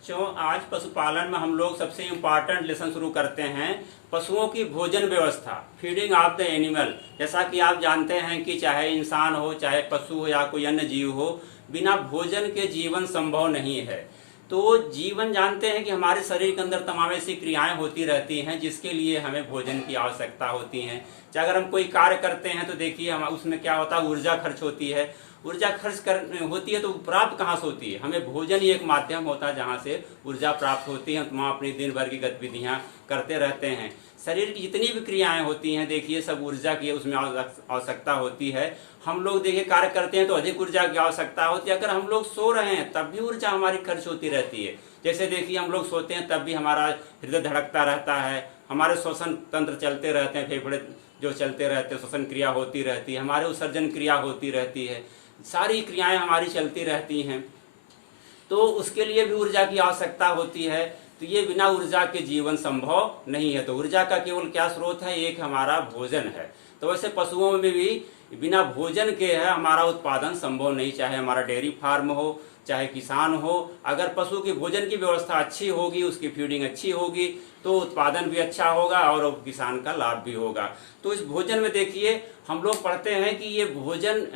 बच्चों, आज पशुपालन में हम लोग सबसे इम्पॉर्टेंट लेसन शुरू करते हैं, पशुओं की भोजन व्यवस्था, फीडिंग ऑफ द एनिमल। जैसा कि आप जानते हैं कि चाहे इंसान हो, चाहे पशु हो या कोई अन्य जीव हो, बिना भोजन के जीवन संभव नहीं है। तो जीवन जानते हैं कि हमारे शरीर के अंदर तमाम ऐसी क्रियाएं होती रहती हैं जिसके लिए हमें भोजन की आवश्यकता होती है। चाहे अगर हम कोई कार्य करते हैं तो देखिए हम उसमें क्या होता है, ऊर्जा खर्च होती है। ऊर्जा खर्च कर होती है तो प्राप्त कहाँ से होती है? हमें भोजन ही एक माध्यम होता है जहाँ से ऊर्जा प्राप्त होती है। हम अपनी दिन भर की गतिविधियाँ करते रहते हैं। शरीर की जितनी भी क्रियाएं होती हैं देखिए सब ऊर्जा की उसमें आवश्यकता होती है। हम लोग देखिए कार्य करते हैं तो अधिक ऊर्जा की आवश्यकता होती है। अगर हम लोग सो रहे हैं तब भी ऊर्जा हमारी खर्च होती रहती है। जैसे देखिए हम लोग सोते हैं तब भी हमारा हृदय धड़कता रहता है, हमारे श्वसन तंत्र चलते रहते हैं, फेफड़े जो चलते रहते हैं, श्वसन क्रिया होती रहती है, हमारे उत्सर्जन क्रिया होती रहती है, सारी क्रियाएं हमारी चलती रहती हैं। तो उसके लिए भी ऊर्जा की आवश्यकता होती है। तो ये बिना ऊर्जा के जीवन संभव नहीं है। तो ऊर्जा का केवल क्या स्रोत है? एक हमारा भोजन है। तो वैसे पशुओं में भी बिना भोजन के है हमारा उत्पादन संभव नहीं, चाहे हमारा डेयरी फार्म हो, चाहे किसान हो। अगर पशु की भोजन की व्यवस्था अच्छी होगी, उसकी फीडिंग अच्छी होगी तो उत्पादन भी अच्छा होगा और किसान का लाभ भी होगा। तो इस भोजन में देखिए हम लोग पढ़ते हैं कि ये भोजन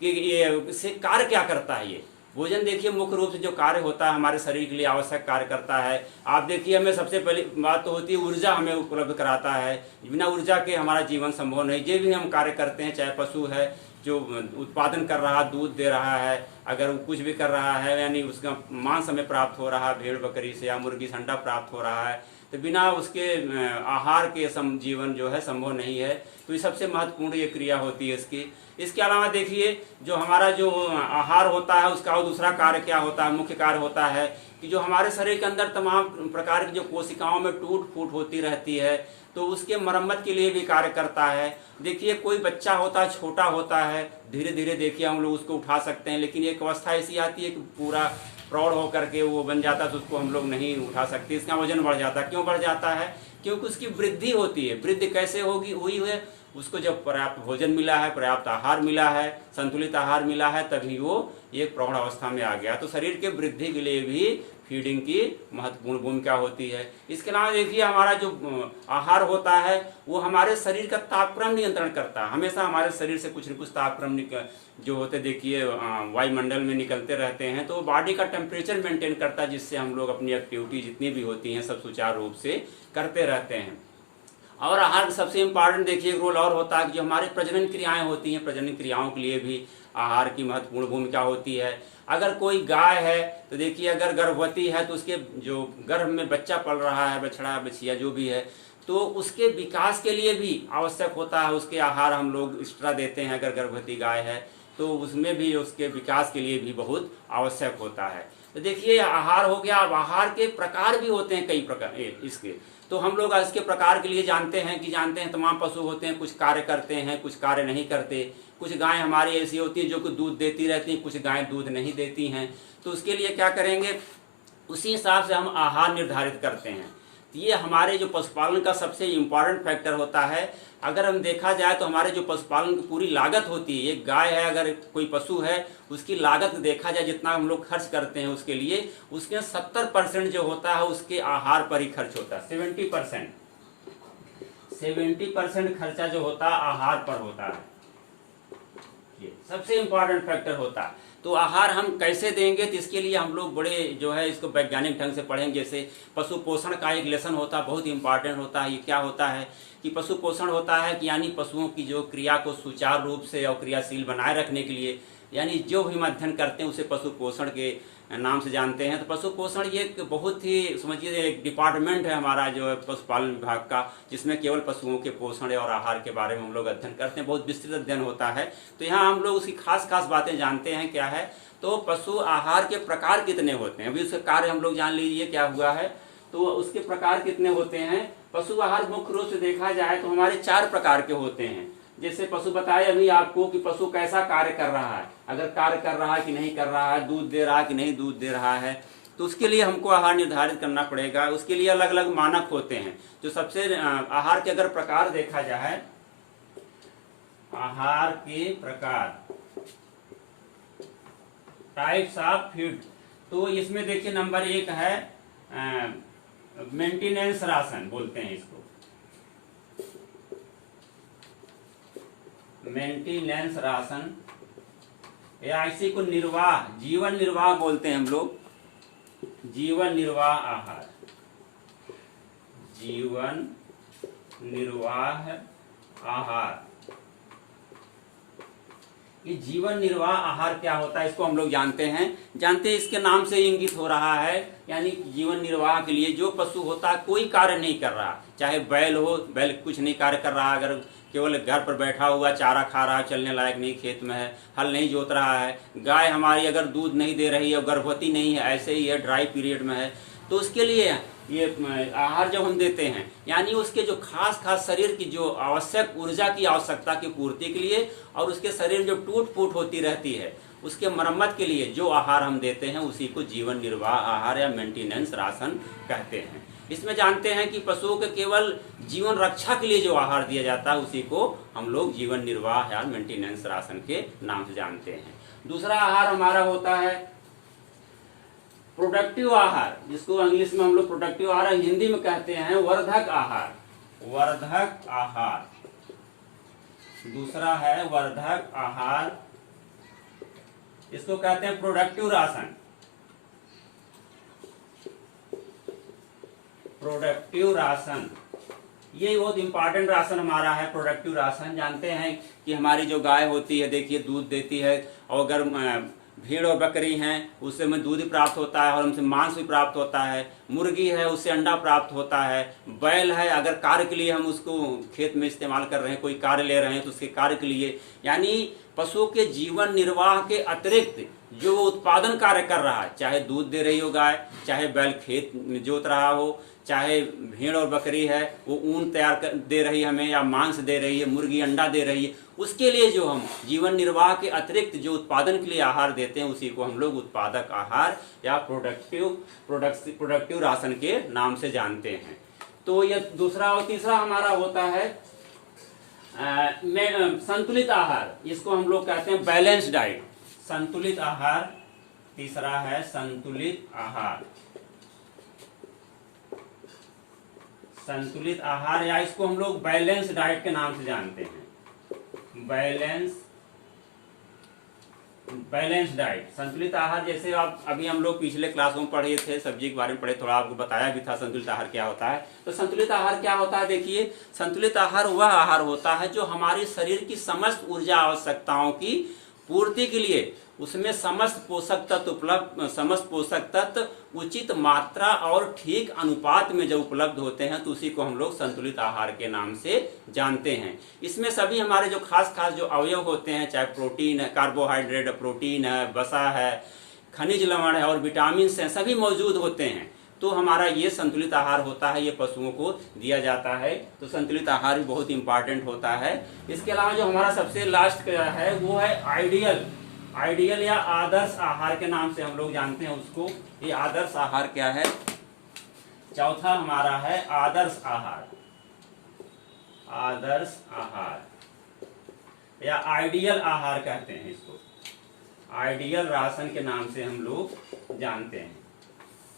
कि ये से कार्य क्या करता है। ये भोजन देखिए मुख्य रूप से जो कार्य होता है हमारे शरीर के लिए आवश्यक कार्य करता है। आप देखिए हमें सबसे पहली बात तो होती है ऊर्जा हमें उपलब्ध कराता है। बिना ऊर्जा के हमारा जीवन संभव नहीं। जो भी हम कार्य करते हैं, चाहे पशु है जो उत्पादन कर रहा, दूध दे रहा है, अगर वो कुछ भी कर रहा है यानी उसका मांस हमें प्राप्त हो रहा है भेड़ बकरी से या मुर्गी से अंडा प्राप्त हो रहा है, तो बिना उसके आहार के जीवन जो है संभव नहीं है। तो ये सबसे महत्वपूर्ण ये क्रिया होती है इसकी। इसके अलावा देखिए जो हमारा जो आहार होता है उसका और दूसरा कार्य क्या होता है, मुख्य कार्य होता है कि जो हमारे शरीर के अंदर तमाम प्रकार की जो कोशिकाओं में टूट फूट होती रहती है तो उसके मरम्मत के लिए भी कार्य करता है। देखिए कोई बच्चा होता है, छोटा होता है, धीरे धीरे देखिए हम लोग उसको उठा सकते हैं, लेकिन एक अवस्था ऐसी आती है कि पूरा प्रौढ़ होकर के वो बन जाता है तो उसको हम लोग नहीं उठा सकते, इसका वजन बढ़ जाता है। क्यों बढ़ जाता है? क्योंकि उसकी वृद्धि होती है। वृद्धि कैसे होगी? हुई है उसको जब पर्याप्त भोजन मिला है, पर्याप्त आहार मिला है, संतुलित आहार मिला है, तभी वो एक प्रौढ़ अवस्था में आ गया। तो शरीर के वृद्धि के लिए भी फीडिंग की महत्वपूर्ण भूमिका होती है। इसके अलावा देखिए हमारा जो आहार होता है वो हमारे शरीर का तापक्रम नियंत्रण करता है। हमेशा हमारे शरीर से कुछ न कुछ तापक्रम जो होते देखिए वायुमंडल में निकलते रहते हैं, तो बॉडी का टेम्परेचर मेंटेन करता है, जिससे हम लोग अपनी एक्टिविटी जितनी भी होती हैं सब सुचारू रूप से करते रहते हैं। और आहार का सबसे इम्पॉर्टेंट देखिए रोल और होता है कि जो हमारी प्रजनन क्रियाएं होती हैं, प्रजनन क्रियाओं के लिए भी आहार की महत्वपूर्ण भूमिका होती है। अगर कोई गाय है तो देखिए अगर गर्भवती है तो उसके जो गर्भ में बच्चा पल रहा है, बछड़ा बछिया जो भी है, तो उसके विकास के लिए भी आवश्यक होता है उसके आहार हम लोग एक्स्ट्रा देते हैं। अगर गर्भवती गाय है तो उसमें भी उसके विकास के लिए भी बहुत आवश्यक होता है। तो देखिए आहार हो गया। अब आहार के प्रकार भी होते हैं कई प्रकार इसके, तो हम लोग इसके प्रकार के लिए जानते हैं तमाम पशु होते हैं, कुछ कार्य करते हैं, कुछ कार्य नहीं करते। कुछ गायें हमारी ऐसी होती हैं जो कि दूध देती रहती हैं, कुछ गायें दूध नहीं देती हैं। तो उसके लिए क्या करेंगे, उसी हिसाब से हम आहार निर्धारित करते हैं। तो ये हमारे जो पशुपालन का सबसे इम्पॉर्टेंट फैक्टर होता है। अगर हम देखा जाए तो हमारे जो पशुपालन की पूरी लागत होती है, एक गाय है अगर कोई पशु है उसकी लागत देखा जाए जितना हम लोग खर्च करते हैं उसके लिए, उसके 70% जो होता है उसके आहार पर ही खर्च होता है। 70% खर्चा जो होता है आहार पर होता है। ये सबसे इम्पॉर्टेंट फैक्टर होता है। तो आहार हम कैसे देंगे, तो इसके लिए हम लोग बड़े जो है इसको वैज्ञानिक ढंग से पढ़ेंगे। जैसे पशु पोषण का एक लेसन होता है, बहुत इंपॉर्टेंट होता है। ये क्या होता है कि पशु पोषण होता है कि यानी पशुओं की जो क्रिया को सुचारू रूप से और क्रियाशील बनाए रखने के लिए यानी जो भी हम अध्ययन करते हैं उसे पशु पोषण के नाम से जानते हैं। तो पशु पोषण ये एक बहुत ही समझिए एक डिपार्टमेंट है हमारा जो है पशुपालन विभाग का, जिसमें केवल पशुओं के पोषण और आहार के बारे में हम लोग अध्ययन करते हैं। बहुत विस्तृत अध्ययन होता है। तो यहाँ हम लोग उसकी खास खास बातें जानते हैं। क्या है, तो पशु आहार के प्रकार कितने होते हैं, अभी उसका कार्य हम लोग जान लीजिए क्या हुआ है। तो उसके प्रकार कितने होते हैं। पशु आहार मुख्य रूप से देखा जाए तो हमारे 4 प्रकार के होते हैं। जैसे पशु बताए अभी आपको कि पशु कैसा कार्य कर रहा है, अगर कार्य कर रहा है कि नहीं कर रहा है, दूध दे रहा है कि नहीं दूध दे रहा है, तो उसके लिए हमको आहार निर्धारित करना पड़ेगा। उसके लिए अलग अलग मानक होते हैं। जो सबसे आहार के अगर प्रकार देखा जाए, आहार के प्रकार, टाइप्स ऑफ फीड, तो इसमें देखिए नंबर 1 है मेंटेनेंस राशन बोलते हैं इसको, मेंटेनेंस राशन या इसी को निर्वाह, जीवन निर्वाह बोलते हैं हम लोग, जीवन निर्वाह आहार, जीवन निर्वाह आहार। ये जीवन निर्वाह आहार क्या होता है इसको हम लोग जानते हैं इसके नाम से इंगित हो रहा है, यानी जीवन निर्वाह के लिए जो पशु होता है कोई कार्य नहीं कर रहा, चाहे बैल हो, बैल कुछ नहीं कार्य कर रहा, अगर केवल घर पर बैठा हुआ चारा खा रहा है, चलने लायक नहीं, खेत में है, हल नहीं जोत रहा है। गाय हमारी अगर दूध नहीं दे रही है, गर्भवती नहीं है, ऐसे ही है, ड्राई पीरियड में है, तो उसके लिए ये आहार जब हम देते हैं, यानी उसके जो खास शरीर की जो आवश्यक ऊर्जा की आवश्यकता की पूर्ति के लिए और उसके शरीर जो टूट फूट होती रहती है उसके मरम्मत के लिए जो आहार हम देते हैं उसी को जीवन निर्वाह आहार या मेंटेनेंस राशन कहते हैं। इसमें जानते हैं कि पशुओं के केवल जीवन रक्षा के लिए जो आहार दिया जाता है उसी को हम लोग जीवन निर्वाह या मेंटेनेंस राशन के नाम से जानते हैं। दूसरा आहार हमारा होता है प्रोडक्टिव आहार, जिसको इंग्लिश में हम लोग प्रोडक्टिव आहार, हिंदी में कहते हैं वर्धक आहार, वर्धक आहार। दूसरा है वर्धक आहार, इसको कहते हैं प्रोडक्टिव राशन, प्रोडक्टिव राशन। ये बहुत इंपॉर्टेंट राशन हमारा है प्रोडक्टिव राशन। जानते हैं कि हमारी जो गाय होती है देखिए दूध देती है, और अगर भेड़ और बकरी हैं उससे हमें दूध प्राप्त होता है और हमसे मांस भी प्राप्त होता है। मुर्गी है उससे अंडा प्राप्त होता है। बैल है अगर कार्य के लिए हम उसको खेत में इस्तेमाल कर रहे हैं, कोई कार्य ले रहे हैं तो उसके कार्य के लिए, यानी पशुओं के जीवन निर्वाह के अतिरिक्त जो उत्पादन कार्य कर रहा है, चाहे दूध दे रही हो गाय, चाहे बैल खेत जोत रहा हो, चाहे भेड़ और बकरी है वो ऊन तैयार कर दे रही है हमें या मांस दे रही है, मुर्गी अंडा दे रही है, उसके लिए जो हम जीवन निर्वाह के अतिरिक्त जो उत्पादन के लिए आहार देते हैं उसी को हम लोग उत्पादक आहार या प्रोडक्टिव राशन के नाम से जानते हैं। तो ये दूसरा और तीसरा हमारा होता है संतुलित आहार, इसको हम लोग कहते हैं बैलेंस डाइट। संतुलित आहार तीसरा है संतुलित आहार, संतुलित आहार या इसको हम लोग बैलेंस डाइट के नाम से जानते हैं। बैलेंस डाइट, संतुलित आहार, जैसे आप अभी हम लोग पिछले क्लास में पढ़े थे, सब्जी के बारे में पढ़े, थोड़ा आपको बताया भी था संतुलित आहार क्या होता है। तो संतुलित आहार क्या होता है, देखिए संतुलित आहार वह आहार होता है जो हमारे शरीर की समस्त ऊर्जा आवश्यकताओं की पूर्ति के लिए उसमें समस्त पोषक तत्व उचित मात्रा और ठीक अनुपात में जो उपलब्ध होते हैं तो उसी को हम लोग संतुलित आहार के नाम से जानते हैं। इसमें सभी हमारे जो खास जो अवयव होते हैं, चाहे प्रोटीन है, कार्बोहाइड्रेट प्रोटीन है, वसा है, खनिज लवण है और विटामिन हैं, सभी मौजूद होते हैं। तो हमारा ये संतुलित आहार होता है, ये पशुओं को दिया जाता है। तो संतुलित आहार भी बहुत इंपॉर्टेंट होता है। इसके अलावा जो हमारा सबसे लास्ट है वो है आइडियल या आदर्श आहार के नाम से हम लोग जानते हैं उसको। ये आदर्श आहार क्या है, चौथा हमारा है आदर्श आहार, आदर्श आहार या आइडियल आहार कहते हैं इसको, आइडियल राशन के नाम से हम लोग जानते हैं।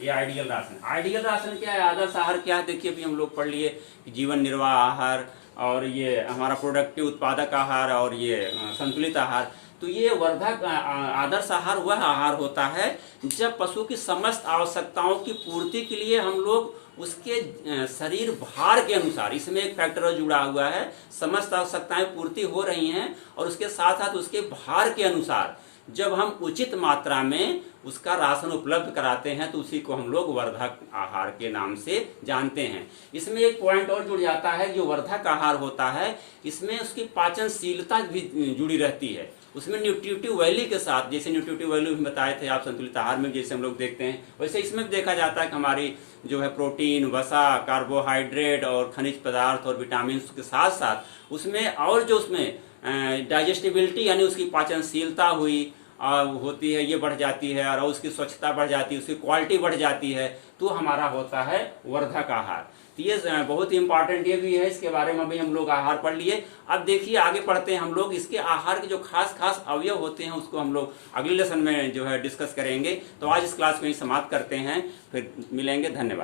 ये आइडियल राशन क्या है, आदर्श आहार क्या है, देखिए अभी हम लोग पढ़ लिए जीवन निर्वाह आहार और ये हमारा प्रोडक्टिव उत्पादक आहार और ये संतुलित आहार। तो ये वर्धक आदर्श आहार वह आहार होता है जब पशु की समस्त आवश्यकताओं की पूर्ति के लिए हम लोग उसके शरीर भार के अनुसार, इसमें एक फैक्टर जुड़ा हुआ है, समस्त आवश्यकताएं पूर्ति हो रही हैं और उसके साथ साथ उसके भार के अनुसार जब हम उचित मात्रा में उसका राशन उपलब्ध कराते हैं तो उसी को हम लोग वर्धक आहार के नाम से जानते हैं। इसमें एक पॉइंट और जुड़ जाता है, जो वर्धक आहार होता है इसमें उसकी पाचनशीलता भी जुड़ी रहती है, उसमें न्यूट्रिटिव वैल्यू के साथ, जैसे न्यूट्रिटिव वैल्यू भी बताए थे आप संतुलित आहार में जैसे हम लोग देखते हैं, वैसे इसमें भी देखा जाता है कि हमारी जो है प्रोटीन, वसा, कार्बोहाइड्रेट और खनिज पदार्थ और विटामिन के साथ साथ उसमें और जो उसमें डाइजेस्टिबिलिटी यानी उसकी पाचनशीलता होती है, ये बढ़ जाती है और उसकी स्वच्छता बढ़ जाती है, उसकी क्वालिटी बढ़ जाती है, तो हमारा होता है वर्धक आहार। तो ये बहुत ही इंपॉर्टेंट ये भी है, इसके बारे में भी हम लोग आहार पढ़ लिए। अब देखिए आगे पढ़ते हैं हम लोग, इसके आहार के जो खास खास अवयव होते हैं उसको हम लोग अगले लेसन में जो है डिस्कस करेंगे। तो आज इस क्लास को ही समाप्त करते हैं, फिर मिलेंगे, धन्यवाद।